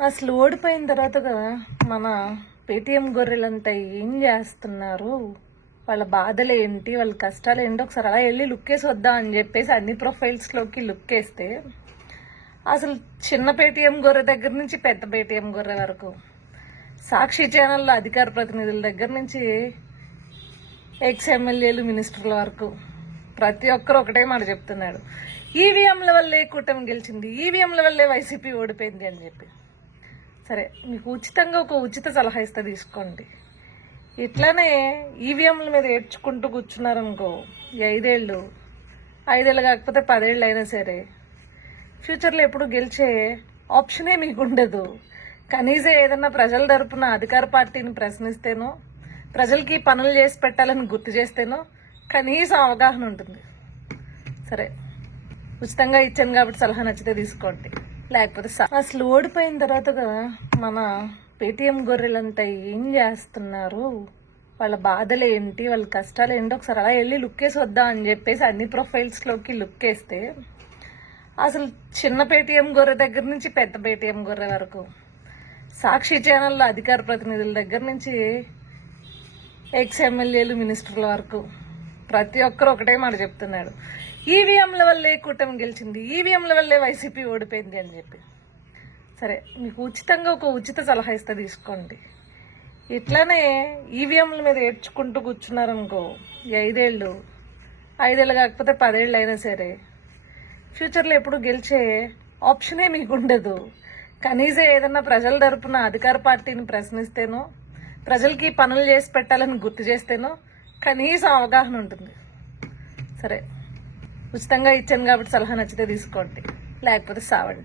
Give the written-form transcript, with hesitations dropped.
అసలు ఓడిపోయిన తర్వాత కదా మన పేటీఎం గొర్రెలంతా ఏం చేస్తున్నారు, వాళ్ళ బాధలు ఏంటి, వాళ్ళ కష్టాలు ఏంటి ఒకసారి అలా వెళ్ళి లుక్ వేసి వద్దాం అని చెప్పేసి అన్ని ప్రొఫైల్స్లోకి లుక్ వేస్తే అసలు చిన్న పేటీఎం గొర్రె దగ్గర నుంచి పెద్ద పేటీఎం గొర్రె వరకు, సాక్షి ఛానల్లో అధికార ప్రతినిధుల దగ్గర నుంచి ఎక్స్ ఎమ్మెల్యేలు మినిస్టర్ల వరకు ప్రతి ఒక్కరు ఒకటే మాట చెప్తున్నాడు, ఈవీఎంల వల్లే కూటమి గెలిచింది, ఈవీఎంల వల్లే వైసీపీ ఓడిపోయింది అని చెప్పి. సరే, మీకు ఉచితంగా ఒక ఉచిత సలహా ఇస్తే తీసుకోండి. ఇట్లానే ఈవీఎంల మీద ఏడ్చుకుంటూ కూర్చున్నారనుకో, ఈ ఐదేళ్ళు కాకపోతే 10 ఏళ్ళు అయినా సరే ఫ్యూచర్లో ఎప్పుడు గెలిచే ఆప్షనే మీకు ఉండదు. కనీసం ఏదన్నా ప్రజల తరపున అధికార పార్టీని ప్రశ్నిస్తేనో, ప్రజలకి పనులు చేసి పెట్టాలని గుర్తు చేస్తేనో కనీసం అవగాహన ఉంటుంది. సరే, ఉచితంగా ఇచ్చాను కాబట్టి సలహా నచ్చితే తీసుకోండి, లేకపోతే అసలు ఓడిపోయిన తర్వాత కదా మన పేటీఎం గొర్రెలంతా ఏం చేస్తున్నారు, వాళ్ళ బాధలు ఏంటి, వాళ్ళ కష్టాలు ఏంటి ఒకసారి అలా వెళ్ళి లుక్ వేసి వద్దాం అని చెప్పేసి అన్ని ప్రొఫైల్స్లోకి లుక్ వేస్తే అసలు చిన్న పేటీఎం గొర్రె దగ్గర నుంచి పెద్ద పేటీఎం గొర్రె వరకు, సాక్షి ఛానల్లో అధికార ప్రతినిధుల దగ్గర నుంచి ఎక్స్ ఎమ్మెల్యేలు మినిస్టర్ల వరకు ప్రతి ఒక్కరు ఒకటే మాట చెప్తున్నాడు, ఈవీఎంల వల్లే కూటమి గెలిచింది, ఈవీఎంల వల్లే వైసీపీ ఓడిపోయింది అని చెప్పి. సరే, మీకు ఉచితంగా ఒక ఉచిత సలహా ఇస్తే తీసుకోండి. ఇట్లానే ఈవీఎంల మీద ఏడ్చుకుంటూ కూర్చున్నారనుకో, ఈ ఐదేళ్ళు కాకపోతే 10 ఏళ్ళు అయినా సరే ఫ్యూచర్లో ఎప్పుడు గెలిచే ఆప్షనే మీకు ఉండదు. కనీసం ఏదన్నా ప్రజల తరపున అధికార పార్టీని ప్రశ్నిస్తేనో, ప్రజలకి పనులు చేసి పెట్టాలని గుర్తు చేస్తేనో కనీసం అవగాహన ఉంటుంది. సరే, ఉచితంగా ఇచ్చాను కాబట్టి సలహా నచ్చితే తీసుకోండి, లేకపోతే సావండి.